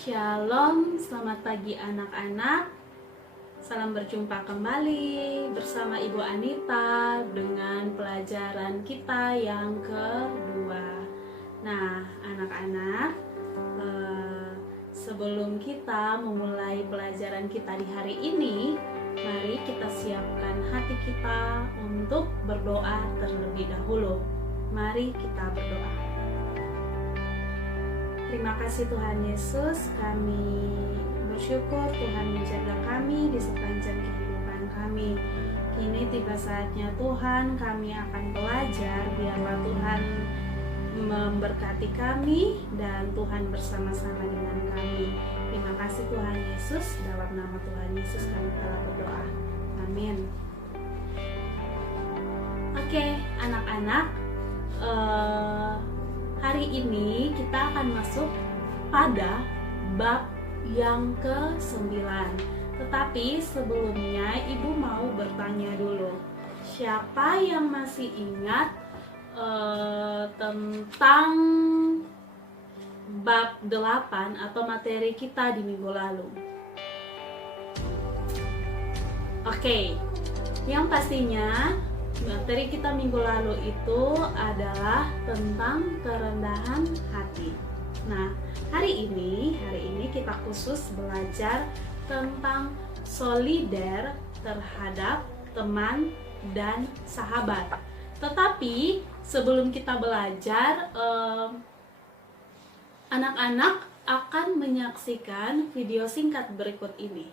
Shalom, selamat pagi anak-anak. Salam berjumpa kembali bersama Ibu Anita dengan pelajaran kita yang kedua. Nah, anak-anak, sebelum kita memulai pelajaran kita di hari ini, mari kita siapkan hati kita untuk berdoa terlebih dahulu. Mari kita berdoa. Terima kasih Tuhan Yesus, kami bersyukur Tuhan menjaga kami di sepanjang kehidupan kami. Kini tiba saatnya Tuhan, kami akan belajar, biarlah Tuhan memberkati kami dan Tuhan bersama-sama dengan kami. Terima kasih Tuhan Yesus, dalam nama Tuhan Yesus kami telah berdoa. Amin. Oke, anak-anak, hari ini kita akan masuk pada bab yang ke-9. Tetapi sebelumnya Ibu mau bertanya dulu. Siapa yang masih ingat tentang bab 8 atau materi kita di minggu lalu? Oke, yang pastinya materi kita minggu lalu itu adalah tentang kerendahan hati. Nah, hari ini kita khusus belajar tentang solider terhadap teman dan sahabat. Tetapi sebelum kita belajar, anak-anak akan menyaksikan video singkat berikut ini.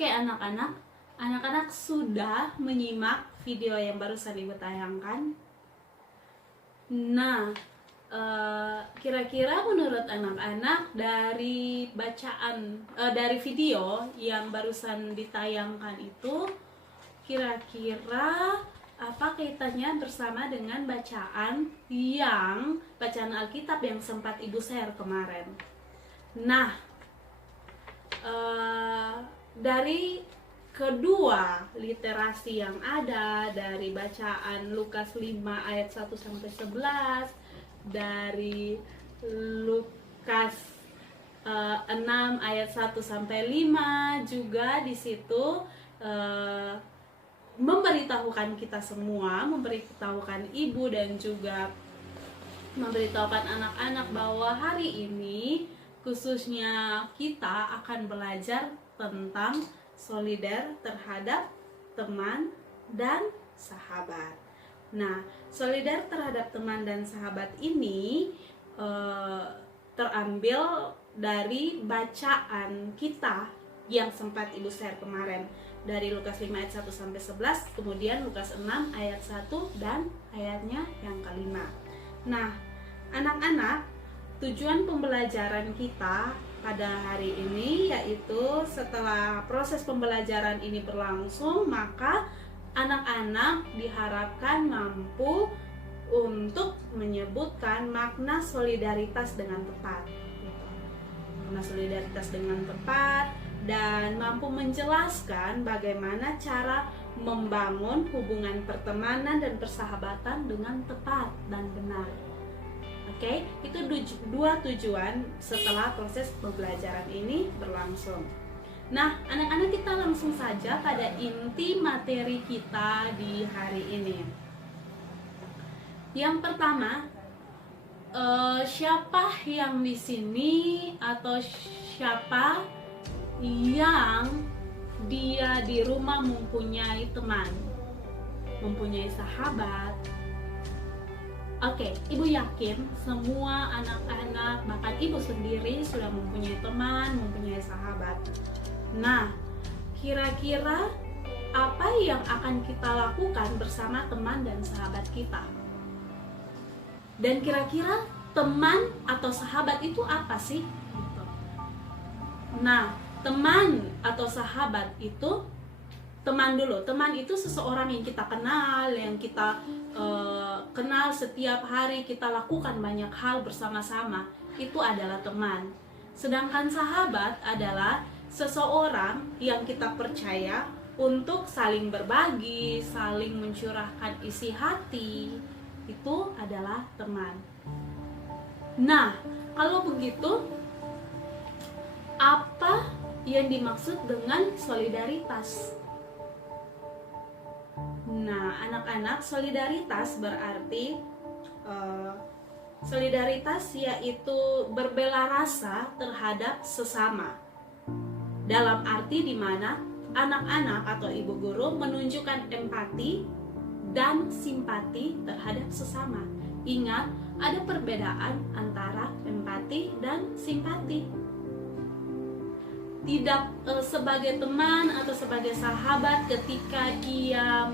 Oke anak-anak, anak-anak sudah menyimak video yang barusan Ibu tayangkan. Nah, kira-kira menurut anak-anak dari bacaan, dari video yang barusan ditayangkan itu, kira-kira apa kaitannya bersama dengan bacaan Alkitab yang sempat Ibu share kemarin? Nah, dari kedua literasi yang ada, dari bacaan Lukas 5 ayat 1-11, dari Lukas 6 ayat 1-5, juga di situ memberitahukan kita semua, memberitahukan ibu dan juga memberitahukan anak-anak bahwa hari ini khususnya kita akan belajar tentang solider terhadap teman dan sahabat. Nah, solider terhadap teman dan sahabat ini terambil dari bacaan kita yang sempat Ibu share kemarin, dari Lukas 5 ayat 1-11, kemudian Lukas 6 ayat 1 dan ayatnya yang kelima. Nah, anak-anak, tujuan pembelajaran kita pada hari ini yaitu setelah proses pembelajaran ini berlangsung, maka anak-anak diharapkan mampu untuk menyebutkan makna solidaritas dengan tepat. Makna solidaritas dengan tepat, dan mampu menjelaskan bagaimana cara membangun hubungan pertemanan dan persahabatan dengan tepat dan benar. Oke, itu dua tujuan setelah proses pembelajaran ini berlangsung. Nah, anak-anak, kita langsung saja pada inti materi kita di hari ini. Yang pertama, siapa yang di sini atau siapa yang dia di rumah mempunyai teman, mempunyai sahabat? Oke, Ibu yakin semua anak-anak, bahkan Ibu sendiri sudah mempunyai teman, mempunyai sahabat. Nah, kira-kira apa yang akan kita lakukan bersama teman dan sahabat kita? Dan kira-kira teman atau sahabat itu apa sih? Nah, teman atau sahabat itu, teman dulu. Teman itu seseorang yang kita kenal, yang kita kenal setiap hari, kita lakukan banyak hal bersama-sama. Itu adalah teman. Sedangkan sahabat adalah seseorang yang kita percaya untuk saling berbagi, saling mencurahkan isi hati. Itu adalah teman. Nah, kalau begitu, apa yang dimaksud dengan solidaritas? Nah, anak-anak, solidaritas berarti solidaritas yaitu berbela rasa terhadap sesama. Dalam arti di mana anak-anak atau ibu guru menunjukkan empati dan simpati terhadap sesama. Ingat, ada perbedaan antara empati dan simpati. Tidak sebagai teman atau sebagai sahabat, ketika ia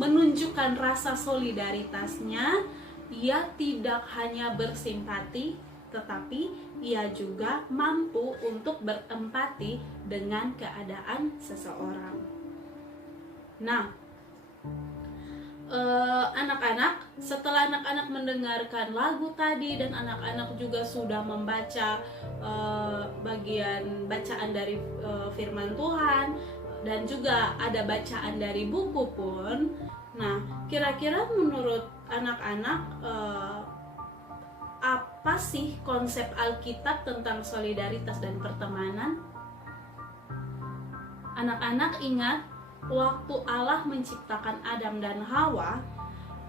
menunjukkan rasa solidaritasnya, ia tidak hanya bersimpati, tetapi ia juga mampu untuk berempati dengan keadaan seseorang. Nah, anak-anak, setelah anak-anak mendengarkan lagu tadi dan anak-anak juga sudah membaca bagian bacaan dari firman Tuhan dan juga ada bacaan dari buku pun. Nah, kira-kira menurut anak-anak apa sih konsep Alkitab tentang solidaritas dan pertemanan? Anak-anak ingat, waktu Allah menciptakan Adam dan Hawa,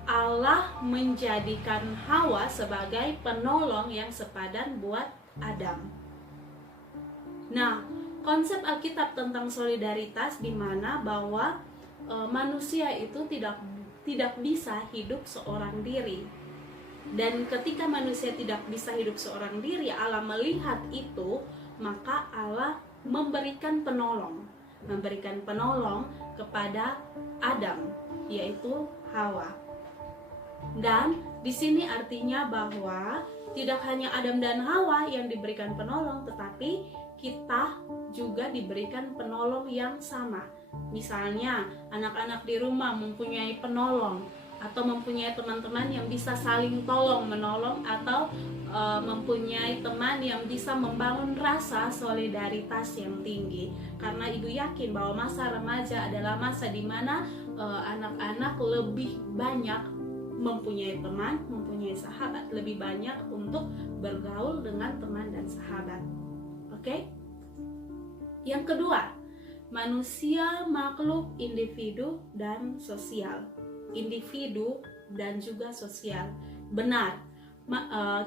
Allah menjadikan Hawa sebagai penolong yang sepadan buat Adam. Nah, konsep Alkitab tentang solidaritas di mana bahwa manusia itu tidak bisa hidup seorang diri. Dan ketika manusia tidak bisa hidup seorang diri, Allah melihat itu, maka Allah memberikan penolong. memberikan penolong kepada Adam, yaitu Hawa. Dan di sini artinya bahwa tidak hanya Adam dan Hawa yang diberikan penolong, tetapi kita juga diberikan penolong yang sama. Misalnya anak-anak di rumah mempunyai penolong atau mempunyai teman-teman yang bisa saling tolong menolong, atau mempunyai teman yang bisa membangun rasa solidaritas yang tinggi. Karena ibu yakin bahwa masa remaja adalah masa di mana anak-anak lebih banyak mempunyai teman, mempunyai sahabat, lebih banyak untuk bergaul dengan teman dan sahabat. Oke? Yang kedua, manusia makhluk individu dan sosial. Individu dan juga sosial. Benar,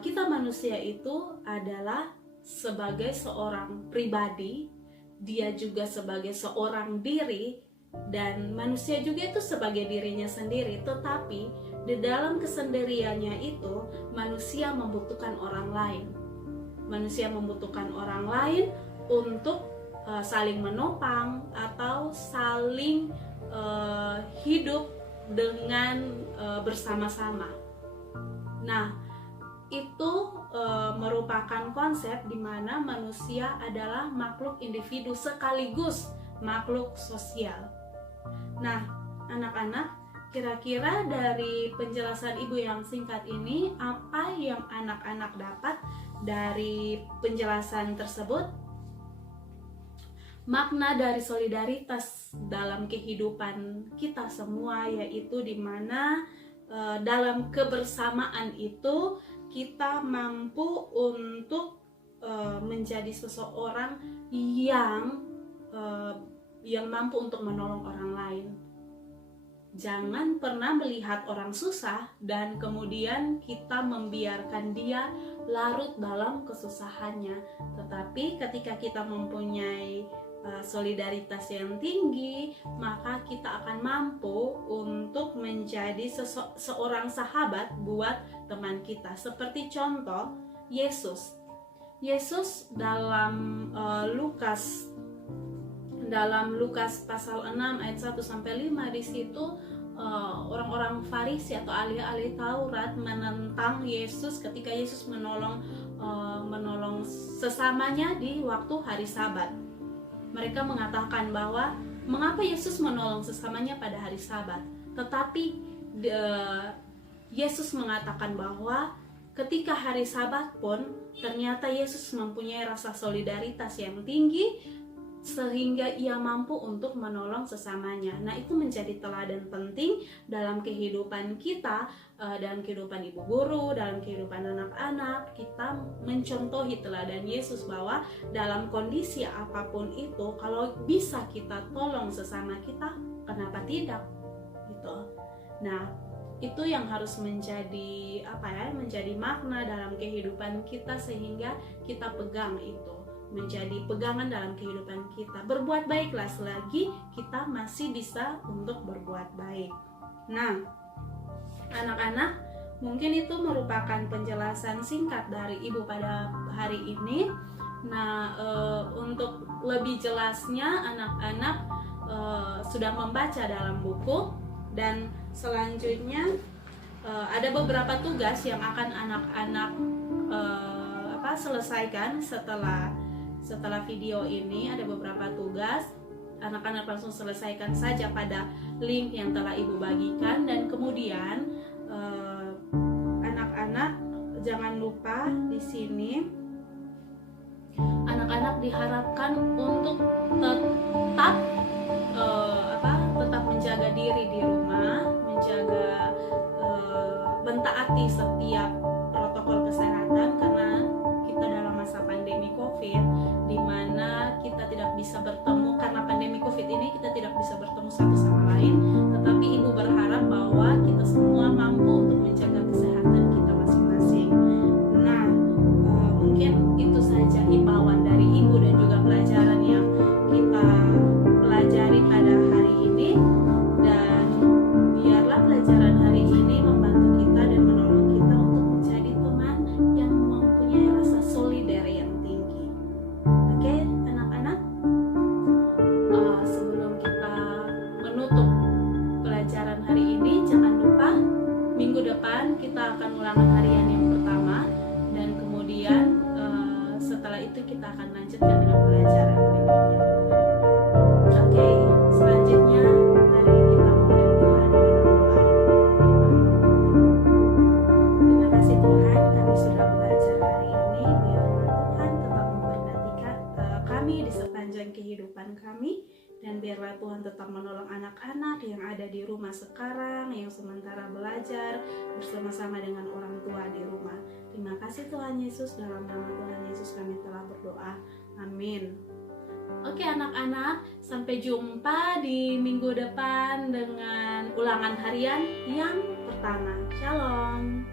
kita manusia itu adalah sebagai seorang pribadi, dia juga sebagai seorang diri, dan manusia juga itu sebagai dirinya sendiri. Tetapi di dalam kesendiriannya itu, manusia membutuhkan orang lain. Manusia membutuhkan orang lain untuk saling menopang atau saling hidup dengan bersama-sama. Nah, itu merupakan konsep di mana manusia adalah makhluk individu sekaligus makhluk sosial. Nah, anak-anak, kira-kira dari penjelasan ibu yang singkat ini, apa yang anak-anak dapat dari penjelasan tersebut? Makna dari solidaritas dalam kehidupan kita semua, yaitu di mana dalam kebersamaan itu kita mampu untuk menjadi seseorang yang mampu untuk menolong orang lain. Jangan pernah melihat orang susah dan kemudian kita membiarkan dia larut dalam kesusahannya. Tetapi ketika kita mempunyai solidaritas yang tinggi, maka kita akan mampu untuk menjadi seorang sahabat buat teman kita. Seperti contoh Yesus dalam Lukas pasal 6 ayat 1 sampai 5, di situ orang-orang Farisi atau ahli-ahli Taurat menentang Yesus ketika Yesus menolong sesamanya di waktu hari Sabat. Mereka mengatakan bahwa mengapa Yesus menolong sesamanya pada hari Sabat? Tetapi Yesus mengatakan bahwa ketika hari Sabat pun ternyata Yesus mempunyai rasa solidaritas yang tinggi sehingga ia mampu untuk menolong sesamanya. Nah, itu menjadi teladan penting dalam kehidupan kita, dalam kehidupan ibu guru, dalam kehidupan anak-anak. Kita mencontohi teladan Yesus bahwa dalam kondisi apapun itu, kalau bisa kita tolong sesama kita, kenapa tidak? Gitu. Nah, itu yang harus menjadi menjadi makna dalam kehidupan kita, sehingga kita pegang itu menjadi pegangan dalam kehidupan kita. Berbuat baiklah selagi kita masih bisa untuk berbuat baik. Nah, anak-anak, mungkin itu merupakan penjelasan singkat dari ibu pada hari ini. Nah, untuk lebih jelasnya anak-anak sudah membaca dalam buku, dan selanjutnya ada beberapa tugas yang akan anak-anak selesaikan setelah video ini. Ada beberapa tugas, anak-anak langsung selesaikan saja pada link yang telah ibu bagikan. Dan kemudian anak-anak jangan lupa di sini anak-anak diharapkan untuk tetap menjaga diri di rumah, mentaati setiap protokol kesehatan, karena kita dalam masa pandemi COVID, di mana kita tidak bisa bertemu karena pandemi COVID ini, kita tidak bisa bertemu satu sama lain. Tetapi ibu berharap bahwa kita semua mampu untuk menjaga kesehatan kita masing-masing. Nah, mungkin itu saja himbauan dari ibu dan juga pelajaran yang kita akan lanjutkan dengan pelajaran berikutnya. Oke, selanjutnya mari kita menghadap Tuhan dalam doa. Terima kasih Tuhan, kami sudah belajar hari ini. Biarlah Tuhan tetap memberkati kami di sepanjang kehidupan kami. Dan biarlah Tuhan tetap menolong anak-anak yang ada di rumah sekarang, yang sementara belajar bersama-sama dengan orang tua di rumah. Terima kasih Tuhan Yesus, dalam nama Tuhan Yesus kami telah berdoa. Amin. Oke anak-anak, sampai jumpa di minggu depan dengan ulangan harian yang pertama. Shalom.